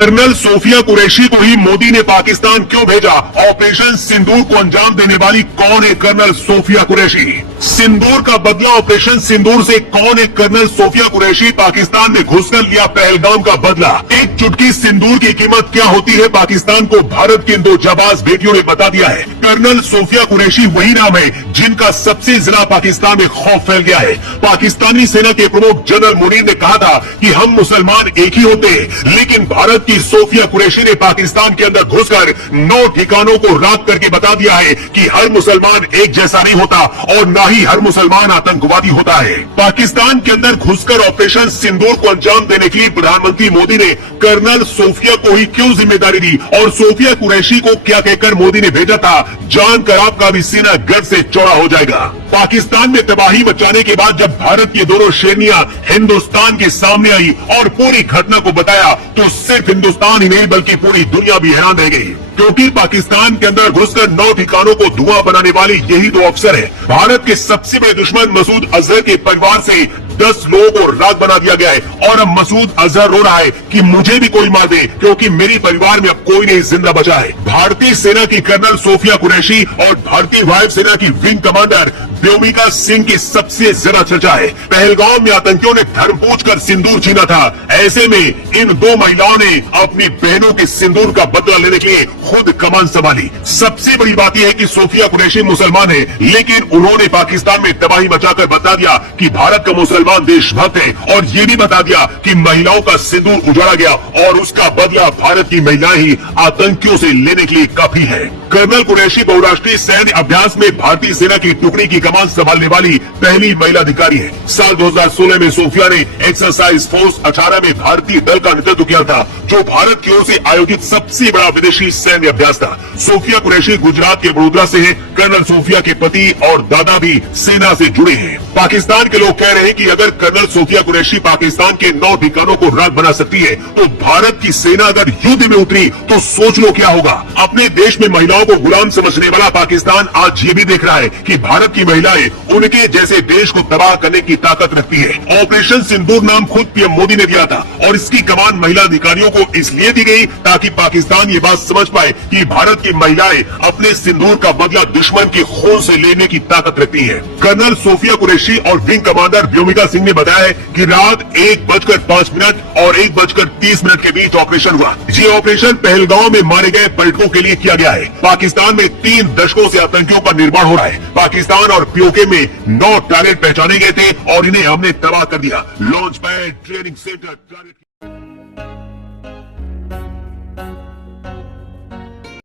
Colonel Sophia Qureshi को ही मोदी ने पाकिस्तान क्यों भेजा? ऑपरेशन सिंदूर को अंजाम देने वाली कौन है कर्नल सोफिया कुरैशी? सिंदूर का बदला ऑपरेशन सिंदूर से कौन है कर्नल सोफिया कुरैशी? पाकिस्तान में घुसकर लिया पहलगाम का बदला। एक चुटकी सिंदूर की कीमत क्या होती है, पाकिस्तान को भारत की इन दो जाबाज बेटियों ने बता दिया है। कर्नल सोफिया कुरैशी वही नाम है जिनका सबसे जिला पाकिस्तान में खौफ फैल गया है। पाकिस्तानी सेना के प्रमुख जनरल मुनीर ने कहा था कि हम मुसलमान एक ही होते हैं, लेकिन भारत की सोफिया कुरैशी ने पाकिस्तान के अंदर घुसकर 9 ठिकानों को राख करके बता दिया है कि हर मुसलमान एक जैसा नहीं होता और न ही हर मुसलमान आतंकवादी होता है। पाकिस्तान के अंदर घुसकर ऑपरेशन सिंदूर को अंजाम देने के लिए प्रधानमंत्री मोदी ने कर्नल सोफिया को ही क्यों जिम्मेदारी दी और सोफिया कुरैशी को क्या कहकर मोदी ने भेजा था, जानकर आपका भी सीना गर्व से चौड़ा हो जाएगा। पाकिस्तान में तबाही मचाने के बाद जब भारत की दोनों शेरनियां हिंदुस्तान के सामने आई और पूरी घटना को बताया तो सिर्फ हिंदुस्तान ही नहीं बल्कि पूरी दुनिया भी हैरान रह गई, क्योंकि पाकिस्तान के अंदर घुसकर 9 ठिकानों को धुआं बनाने वाले यही दो अफसर हैं। भारत के सबसे बड़े दुश्मन मसूद अजहर के परिवार से 10 लोगों को राख बना दिया गया है और अब मसूद अजहर रो रहा है कि मुझे भी कोई मार दे, क्योंकि मेरे परिवार में अब कोई नहीं जिंदा बचा है। भारतीय सेना की कर्नल सोफिया कुरैशी और भारतीय वायुसेना की विंग कमांडर व्योमिका सिंह की सबसे ज्यादा चर्चा है। पहलगाम में आतंकियों ने धर्म पूछकर सिंदूर छीना था। ऐसे में इन दो महिलाओं ने अपनी बहनों के सिंदूर का बदला लेने के लिए खुद कमान संभाली। सबसे बड़ी बात यह है कि सोफिया कुरैशी मुसलमान है, लेकिन उन्होंने पाकिस्तान में तबाही मचाकर बता दिया कि भारत का मुसलमान देशभक्त है और ये भी बता दिया कि महिलाओं का सिंदूर उजाड़ा गया और उसका बदला भारत की महिलाएं ही आतंकियों से लेने के लिए काफी है। कर्नल कुरैशी बहुराष्ट्रीय सैन्य अभ्यास में भारतीय सेना की टुकड़ी की कमान संभालने वाली पहली महिला अधिकारी है। साल 2016 में सोफिया ने एक्सरसाइज फोर्स 18 में भारतीय दल का नेतृत्व किया था, जो भारत की ओर से आयोजित सबसे बड़ा विदेशी सैन्य अभ्यास था। सोफिया कुरैशी गुजरात के वडोदरा से है। कर्नल सोफिया के पति और दादा भी सेना से जुड़े हैं। पाकिस्तान के लोग कह रहे हैं कि अगर कर्नल सोफिया कुरैशी पाकिस्तान के 9 ठिकानों को राख बना सकती है तो भारत की सेना अगर युद्ध में उतरी तो सोच लो क्या होगा। अपने देश में महिलाओं को गुलाम समझने वाला पाकिस्तान आज ये भी देख रहा है कि भारत की महिलाएं उनके जैसे देश को तबाह करने की ताकत रखती है। ऑपरेशन सिंदूर नाम खुद पीएम मोदी ने दिया था और इसकी कमान महिला अधिकारियों को इसलिए दी गई ताकि पाकिस्तान ये बात समझ पाए कि भारत की महिलाएं अपने सिंदूर का बदला दुश्मन के खून से लेने की ताकत रखती है। कर्नल सोफिया कुरैशी और विंग कमांडर व्योमिका सिंह ने बताया है कि रात 1:05 और 1:30 के बीच ऑपरेशन हुआ। ये ऑपरेशन पहलगाम में मारे गए पर्यटकों के लिए किया गया है। पाकिस्तान में 3 दशकों से आतंकियों का निर्माण हो रहा है। पाकिस्तान और पीओके में 9 टारगेट पहचाने गए थे और इन्हें हमने तबाह कर दिया। Launch pad, training centre,